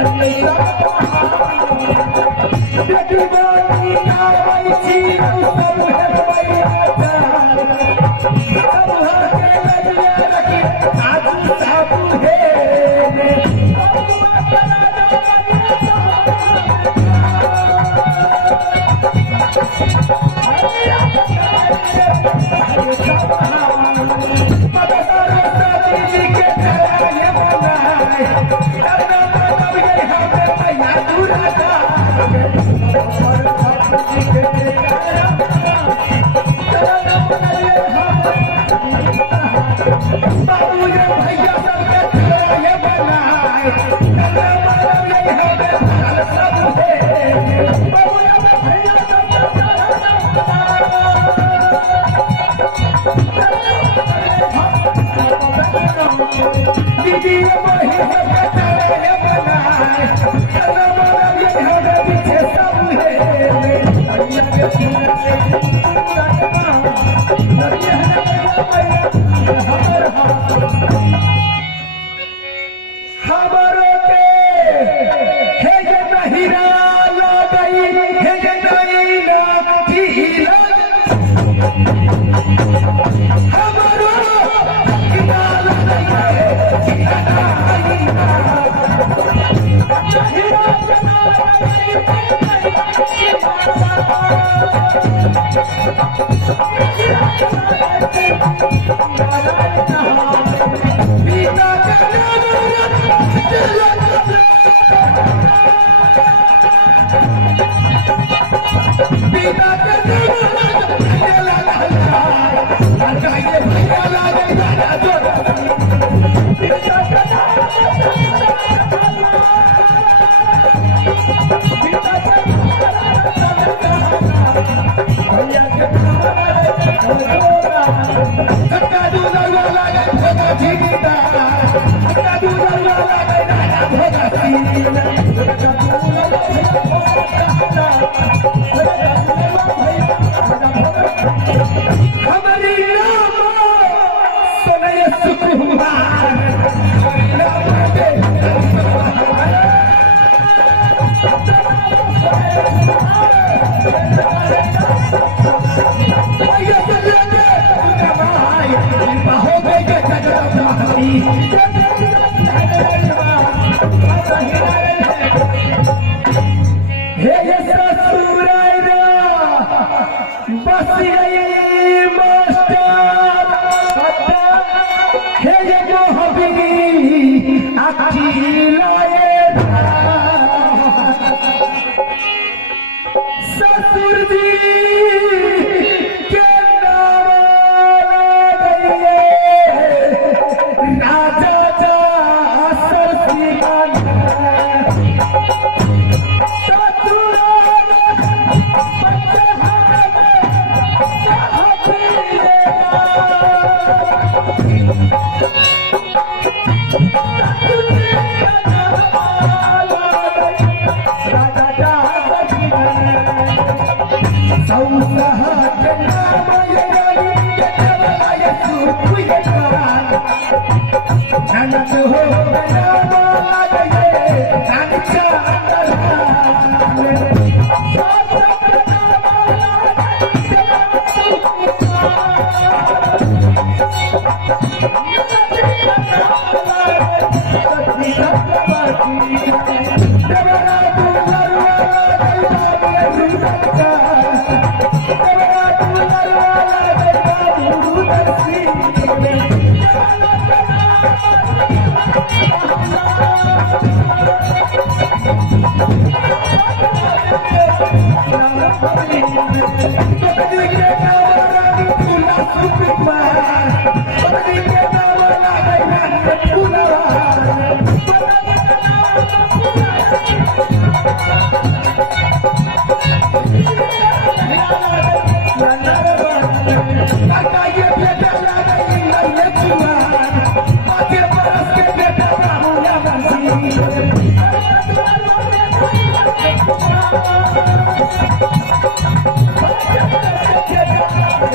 Hãy subscribe cho kênh Ghiền Mì Gõ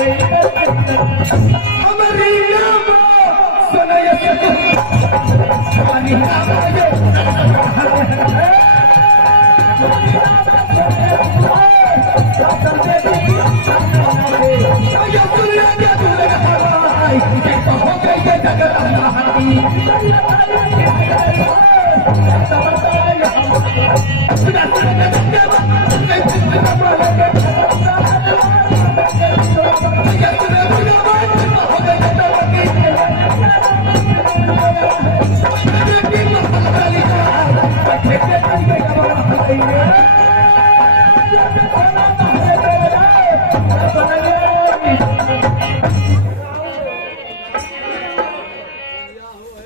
để không bỏ lỡ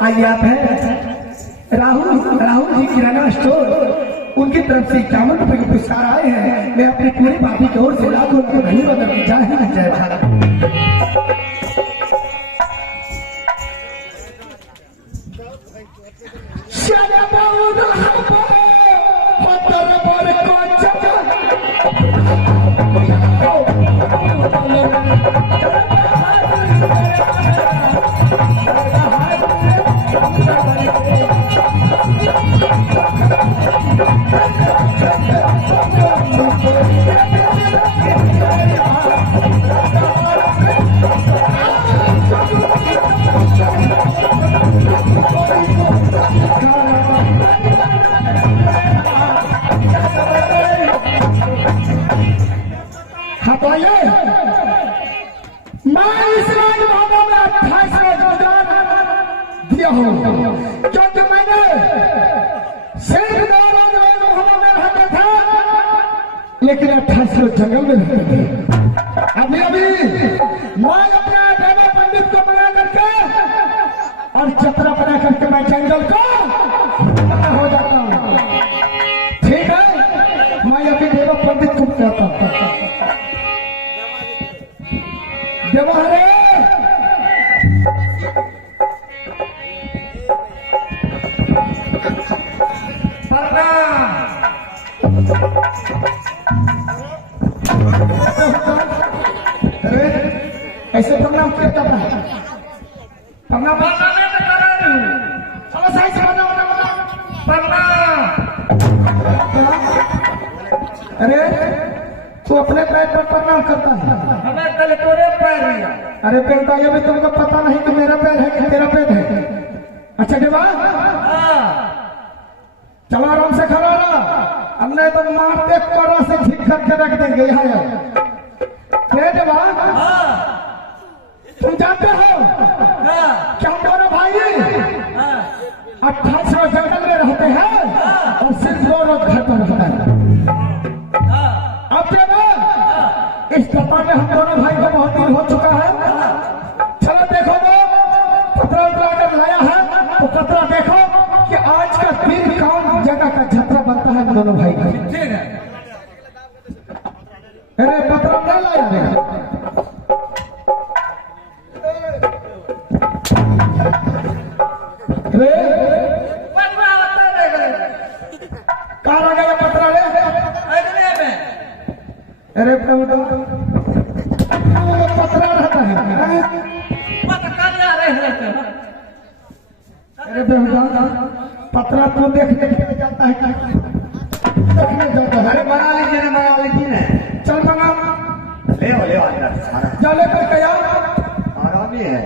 आइए आप हैं राहुल जी किराना store, उनकी तरफ से 51 रुपए के पुरस्कार आए हैं। मैं अपनी पूरी पार्टी की ओर से लाखों धन्यवाद करना चाहूंगा। जय भारत। मैं इस राजभवन में 28 रोजगार दिया हूँ, क्योंकि मैंने सिर्फ 2 रोज राजभवन में रहते थे, लेकिन 28 रोज जंगल में रहते थे। अभी मैं अपने देवा पंडित को बना करके और चतरा बना करके मैं जंगल को हो जाता हूँ। ठीक है, मैं अभी देवा पंडित को कहता हूँ। जवाहरे ऐसे प्रणाम किया जाता है। प्रणाम सही से प्रणाम। अरे तू अपने पैर पर प्रणाम करता है, हमें कल तोरे पैर लिया। अरे बेटा ये भी तुमको पता नहीं कि मेरा पैर है कि तेरा पैर है। अच्छा देवा, चलो आराम से खड़ा रहा, अब नहीं तो मारते कोड़ा से झिक करके रख देंगे। यहाँ देवा, तुम जानते हो क्या दोनों भाई 28 रोज जंगल में रहते हैं और सिर्फ 2 रोज घर पर रहता है। अब देवा, इस दफा में हम दोनों भाई को बहुत दिन हो चुका है। चलो देखो वो पतरा उतरा कर लाया है, तो पतरा देखो कि आज का दिन कौन जगह का छतरा बनता है दोनों भाई का। अरे पतरा नहीं लाया देखो। कहाँ आ गया पतरा ले? अरे पतरा रहता है। अरे पतरा तो देखने जाता है, देखने जाता है। अरे बना लीजिए ना, बना लीजिए ना। चल बना ले जा लेकर के यार आराम ही है।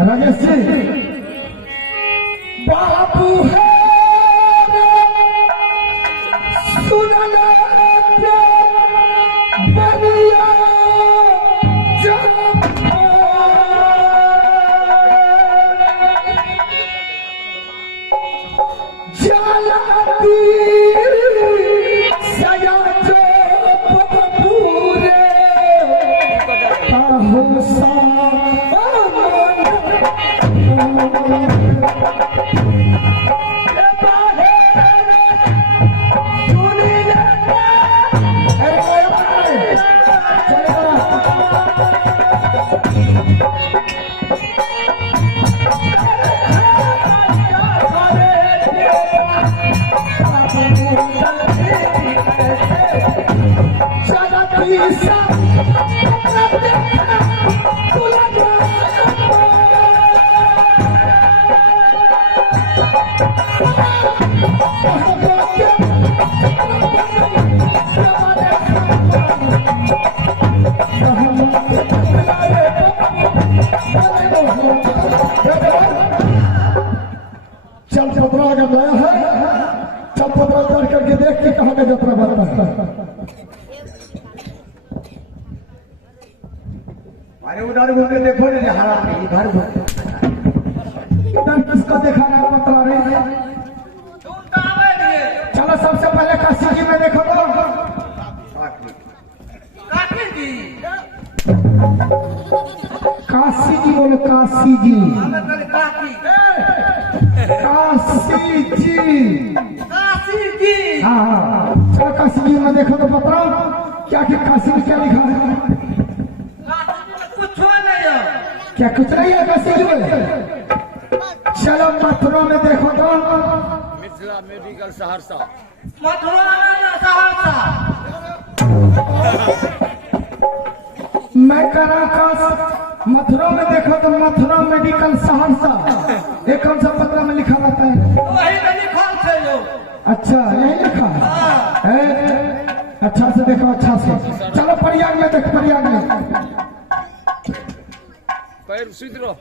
राजेश जी, बापू है के देख के कहा जतरा बनता है। अरे उधर घूम के देखो ना हरामी, इधर घूम इधर किसको देखा रहा पतला रे? चलो सबसे पहले काशी जी में देखो तो काशी जी बोलो, काशी जी, काशी जी। हाँ हाँ, चलो काशी जी में देखो तो पतला क्या क्या काशी में क्या लिखा है? क्या कुछ नहीं है काशी जी में? चलो मथुरा में देखो तो मिथिला मेडिकल सहरसा। मैं कराकाश मथुरा में देखो तो मथुरा मेडिकल सहरसा, ये कौन सा पत्र में लिखा रहता है? अच्छा यही लिखा है? अच्छा से देखो, अच्छा से। चलो प्रयाग में देखो, प्रयाग में पैर सीध रहो।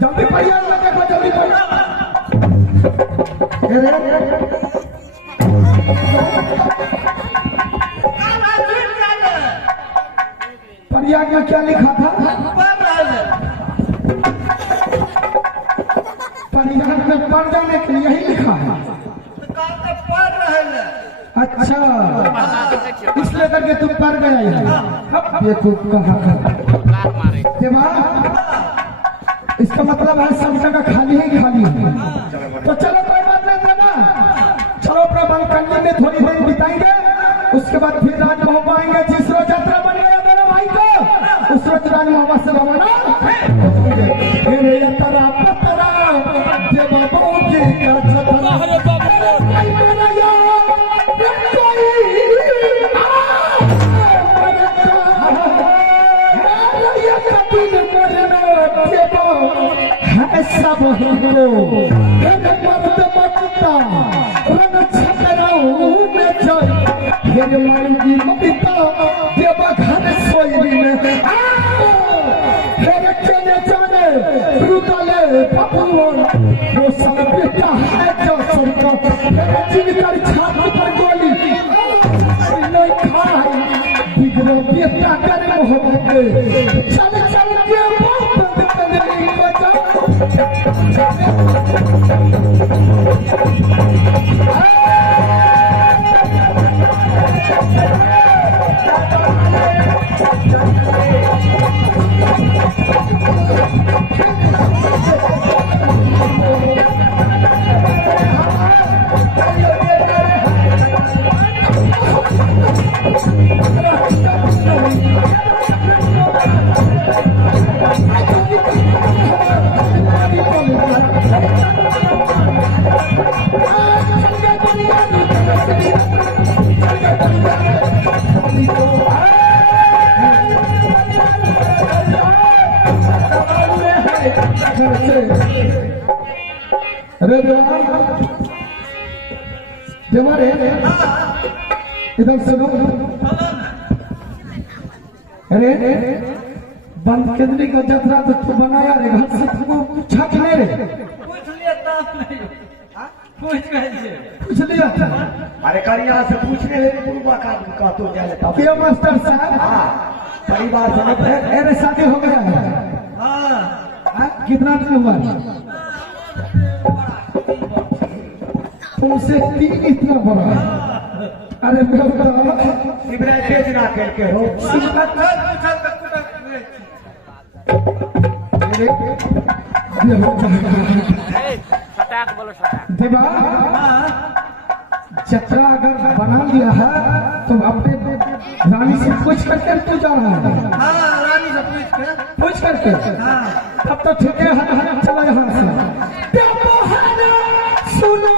जल्दी प्रयाग में देखो, जल्दी प्रयाग में क्या लिखा था? प्रयाग में पढ़ जाने के लिए यही लिखा है। अच्छा इसलिए करके तुम पढ़ गया है। अब ये खूब कहा इसका मतलब है सब जगह खाली ही खाली है। तो चलो कोई बात नहीं देना, चलो अपना बालकनी में थोड़ी देर बिताएंगे, उसके बाद फिर राजमहल पाएंगे। जिस रोज यात्रा बन गया मेरे भाई को, उस रोज राजमहल से रवाना। मेरे यात्रा पतरा ये बाबू की सब हमको मर्द मटता रंग छतराऊ में जाए फिर मारूंगी मपिता देवा घर सोई में फिर चले जाने रुदले पपुन वो सब बेटा है जो सबका जिनकर छाती पर गोली नहीं खाए बिगड़ो बेटा कर मोहब्बत चल चल के बंद करने को जा। इधर सुनो, अरे बंद केंद्री का जतरा तो तू बनाया रे, घर से तुमको पूछा कि नहीं रे? पूछ लिया था। अरे करिया से पूछने ले पूर्वा का तो क्या लेता क्यों मास्टर साहब? परिवार से अरे शादी हो गया है? हाँ कितना दिन हुआ? तुमसे 3 इतना बड़ा है। अरे शिवराज बेचना करके हो देवा जतरा अगर बना लिया है तो अपने रानी से पूछ करके तू जा रहा है? रानी से पूछ करके तब तो ठीक है। चलो यहाँ से सुनो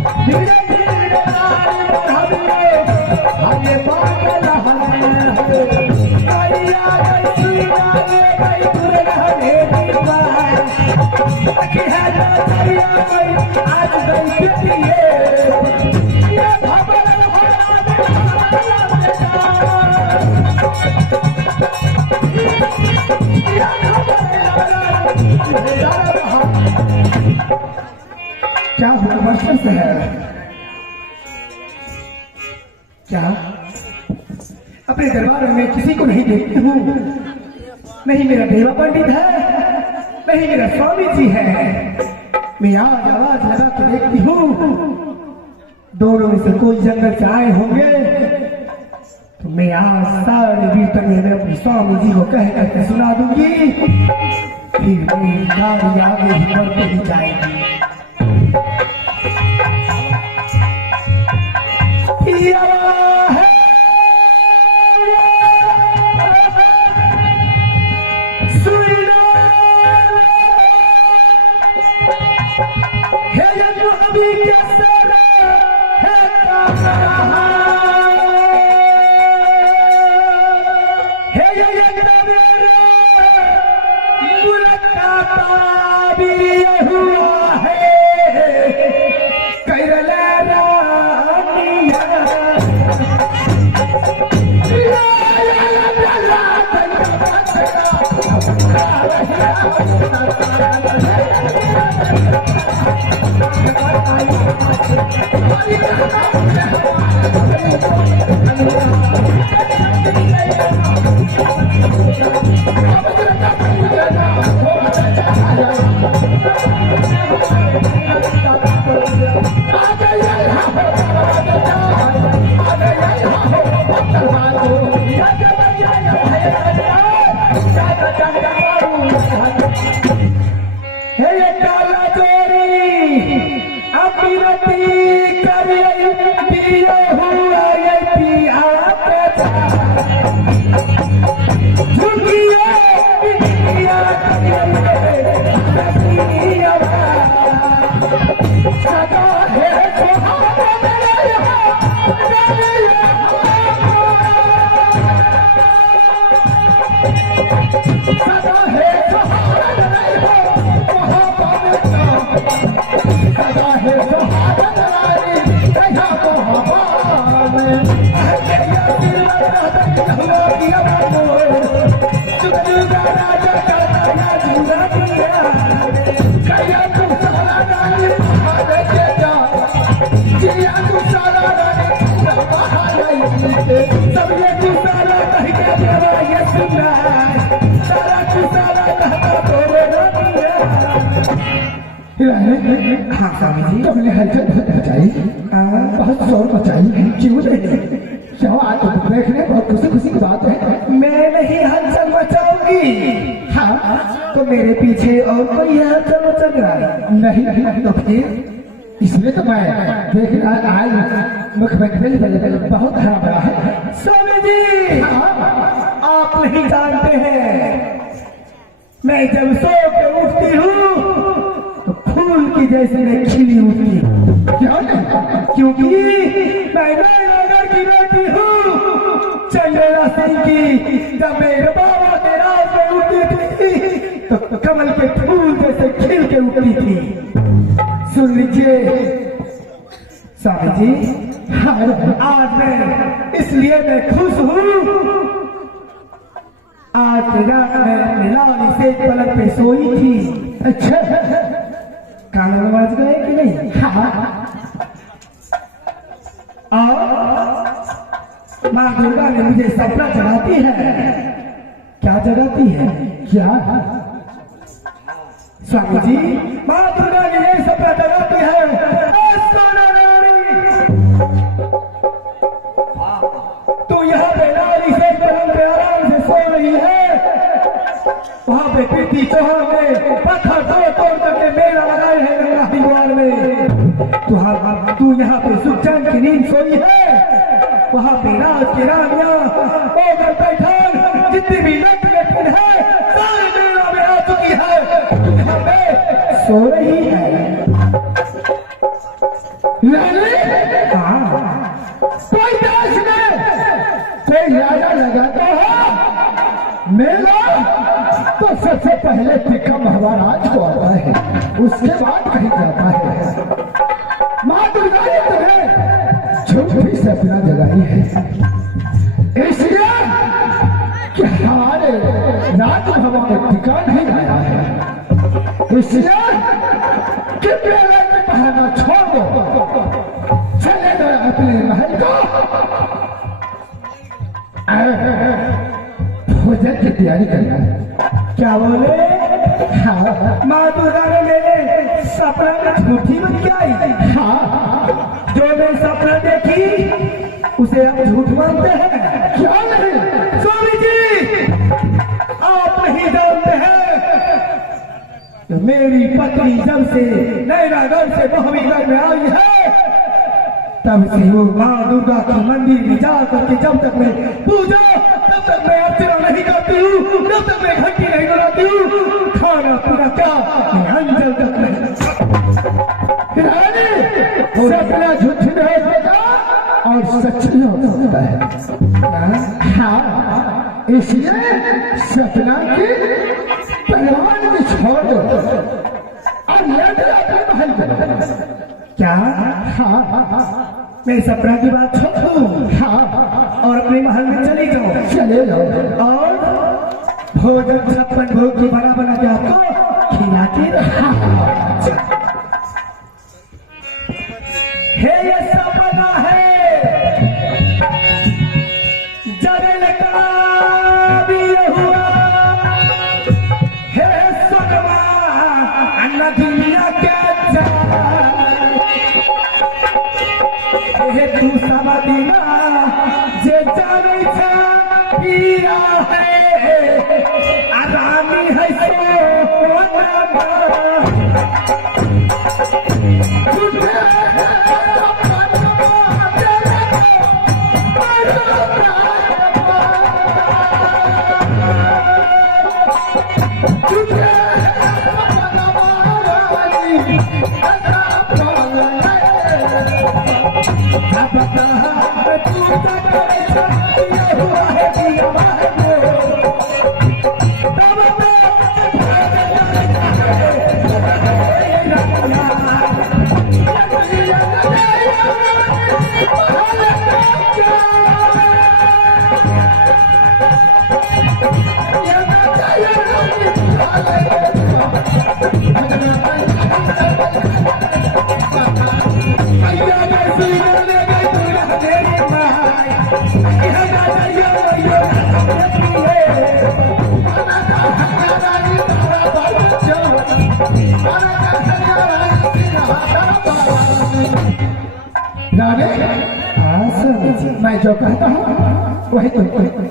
धीरे धीरे लाल हमें हमें पागल हमें कैया कैसी गाए गई दूर रहने दीवार कि है ना चरिया गई आज गई पिटिए ये खबर क्या हुआ वर्षा से है क्या अपने दरबार में किसी को नहीं देखती हूँ नहीं मेरा देवा पंडित है नहीं मेरा स्वामी जी है मैं आज आवाज लगा के देखती हूँ दोनों में से कोई जंगल से आए होंगे तो मैं आज सारे वीरतने में अपने स्वामी जी को कह करके सुना दूंगी फिर मेरी गाड़ी आगे ही बढ़ते ही जाएगी हाँ स्वामी जी तुमने हलचल बहुत मचाई बहुत शोर मचाई क्यों नहीं क्या आज तो देखने बहुत खुशी खुशी की बात है मैं नहीं हलचल मचाऊंगी हाँ तो मेरे पीछे और कोई हलचल मचा रहा है नहीं तो फिर इसलिए तो मैं देख आज मुख्यमंत्री बहुत हरा भरा है स्वामी जी आप नहीं जानते हैं मैं जब सो के उठती हूँ फूल की जैसे मैं खिली उठती हूँ क्योंकि मैं नगर की बेटी हूँ चंद्रा सिंह की जब मेरे बाबा के राज में उठती थी तो कमल के फूल जैसे खिल के उठती थी सुन लीजिए स्वामी जी आज मैं इसलिए मैं खुश हूँ आज की रात में लाली से पलक पे सोई थी अच्छा कान आवाज गए कि नहीं हाँ और माँ दुर्गा ने मुझे सपना चढ़ाती है क्या जगाती है क्या स्वामी जी माँ दुर्गा ने ये सपना जगाती है सोना तू यहाँ पे नारी से पलंग पे आराम से सो रही है वहाँ पे पीती चौहान में पत्थर तोड़ करके मेला लगाए हैं गंगा हरिद्वार में तू यहाँ पे सुख चैन की नींद सोई है वहाँ पे राज की रानियां ओगर पैठान जितनी भी लट है सारी मेला में आ चुकी है यहाँ पे सो रही है उसके बाद कहीं जाता है माँ दुर्गा ने तुम्हें झूठी सपना जगाई है, इसलिए कि हमारे राजभवन में टिका नहीं आया है, इसलिए कि बेले की बहाना छोड़ दो, चले गए अपने महल को, भोजन की तैयारी करना है। क्या बोले? हाँ माँ दुर्गा ने मेरे सपना में झूठी बन के आई। हाँ जो मैं सपना देखी उसे आप झूठ मानते हैं? क्या नहीं? स्वामी जी आप नहीं जानते हैं तो मेरी पत्नी जब से नैनागढ़ से मोहमीगढ़ में आई है तब से वो माँ दुर्गा के मंदिर में जा करके जब तक मैं पूजा तब तक मैं अर्चना नहीं करती हूँ, जब तक मैं घंटी नहीं बजाती हूँ, खाना पीना क्या मैं अंजल तक नहीं। सपना झूठ में हो सकता और सच में हो सकता है। हाँ इसलिए सपना की पहलवान में छोड़ दो और ले जाओ अपने महल को। क्या? हाँ मैं सपना की बात छोड़ दूं हाँ और अपने महल में चली जाओ चले जाओ और भोजन 56 भोग की बना बना के आपको खिलाती रहा। हे ये सपना है जगल का भी हुआ हे सनमा नदिया के हे तू समझना जे जाने छा पिया है आरामी है रानी मैं जो कहता हूँ वही तुम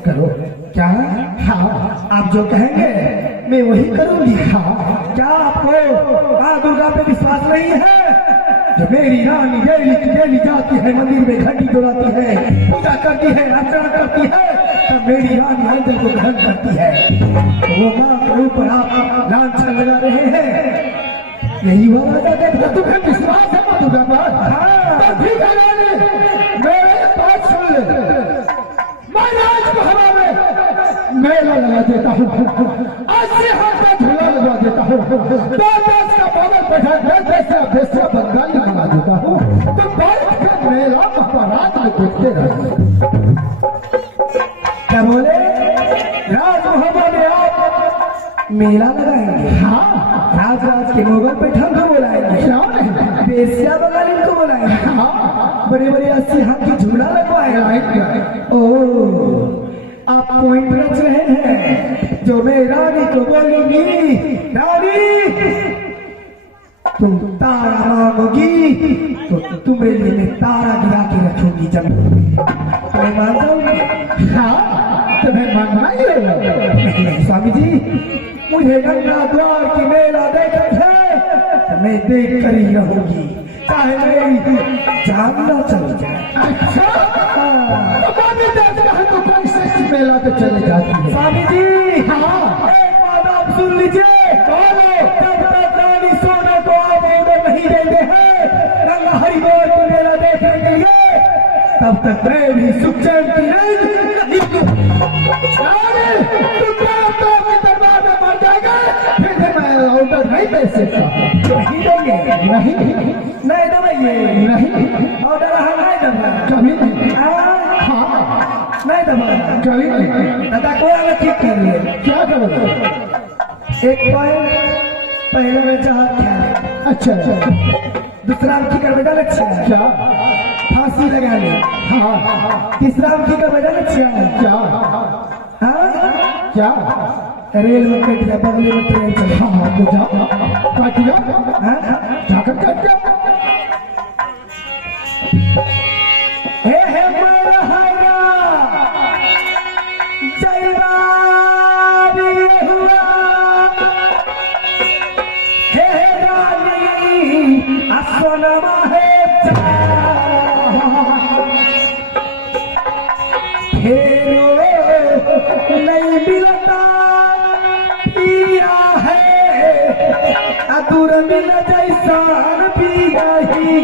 करो। क्या? हाँ आप जो कहेंगे मैं वही करूंगी। हाँ क्या आपको माँ दुर्गा पे विश्वास नहीं है? जो मेरी रानी डेली जाती है मंदिर में घंटी डोलाती है, पूजा करती है, अर्चना करती है, तब मेरी रानी अंजल को ग्रहण करती है तो वो माँ के ऊपर आप लांछन लगा रहे हैं। यही वो राजा देखता तुम्हें विश्वास है माँ दुर्गा पर? हाँ तो ठीक है रानी मेरे बात सुन ले, मैं राजभवन में मेला लगा देता हूँ, 80 हाथ का झूला लगा देता हूँ, 10 का पावर बैठा 10 का बंगाली लगा देता हूँ, तो बैठ के मेला महाराज में देखते रहे। क्या बोले? राजभवन में आप मेला लगाएंगे? हाँ राज के मुगल पे ठंड बोलाएंगे, क्यों नहीं? बेसिया बंगाली को बोलाएंगे, हाँ बड़े 80 हाथ की झूला लगवाएंगे। ओ आप पॉइंट रच रहे हैं जो मैं रानी को बोलूंगी रानी तुम तारा मांगोगी तो तुम्हारे लिए मैं तारा गिरा के रखूंगी जमीन तुम्हें मान जाऊंगी। हाँ तुम्हें मानना ही होगा। नहीं स्वामी जी मुझे गंगा द्वार की मेला देखा है तो मैं देख कर ही रहूंगी चाहे मेरी जान न चली जाए। अच्छा तो कोई सच मेला पे चले जाती है। स्वामी जी हाँ एक बात आप सुन लीजिए, बोलो जब तक रानी सोना को आप ऑर्डर नहीं देते हैं गंगा हरिद्वार की मेला देखने के लिए तब तक मैं भी सुख चैन की नींद नहीं दरबार में मर जाएगा फिर मैं ऑर्डर नहीं दे सकता। नहीं देंगे, नहीं नहीं दबाइए, नहीं ऑर्डर हम नहीं दबा, कभी नहीं। हाँ हाँ नहीं दबा। कभी नहीं। दादा कोई आगे ठीक करिए। क्या करोगे? एक पॉइंट पहले में जहाँ क्या, अच्छा दूसरा हम की कर बजा अच्छा, क्या? फांसी लगा ले। हाँ तीसरा हम की कर बजा अच्छा, क्या? हाँ क्या? रेल में कट गया, बगले में ट्रेन चले। हाँ तो जा काट दिया, हाँ जाकर काट दिया। हे मरहरा जयवा भी हुआ, हे रानी असनमा है फेरो नहीं मिलता पिया है, अधूर मिल जैसा पिया ही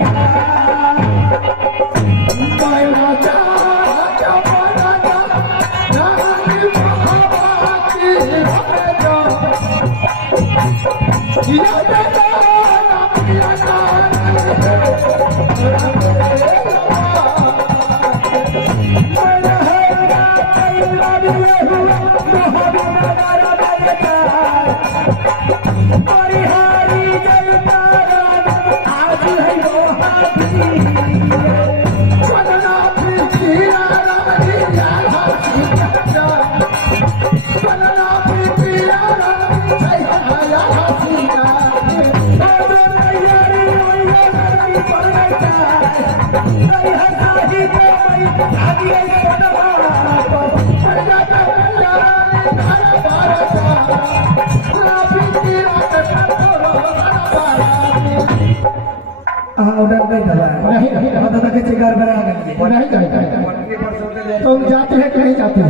ऑर्डर नहीं दबा, दादा के चिकार बना गए। नहीं जाएगा। तुम जाते हैं कि नहीं जाते हैं?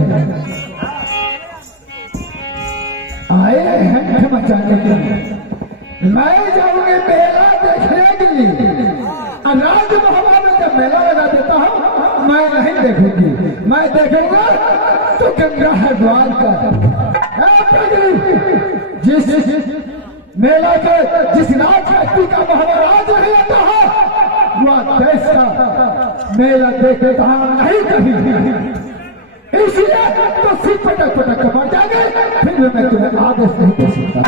आए हैं मचाने के लिए। मैं जाऊंगी मेला देखने के लिए। राज महोत्सव में जब मेला लगा देता हूँ मैं नहीं देखूंगी। मैं देखूंगा तो गंगा है द्वार का। जिस मेला के जिस राज व्यक्ति का महाराज नहीं आता है वह देश का मेला देखता नहीं कभी। इसलिए तो सिर्फ पटक पटक कर मर जाएंगे, फिर मैं तुम्हें आदेश नहीं दे सकता।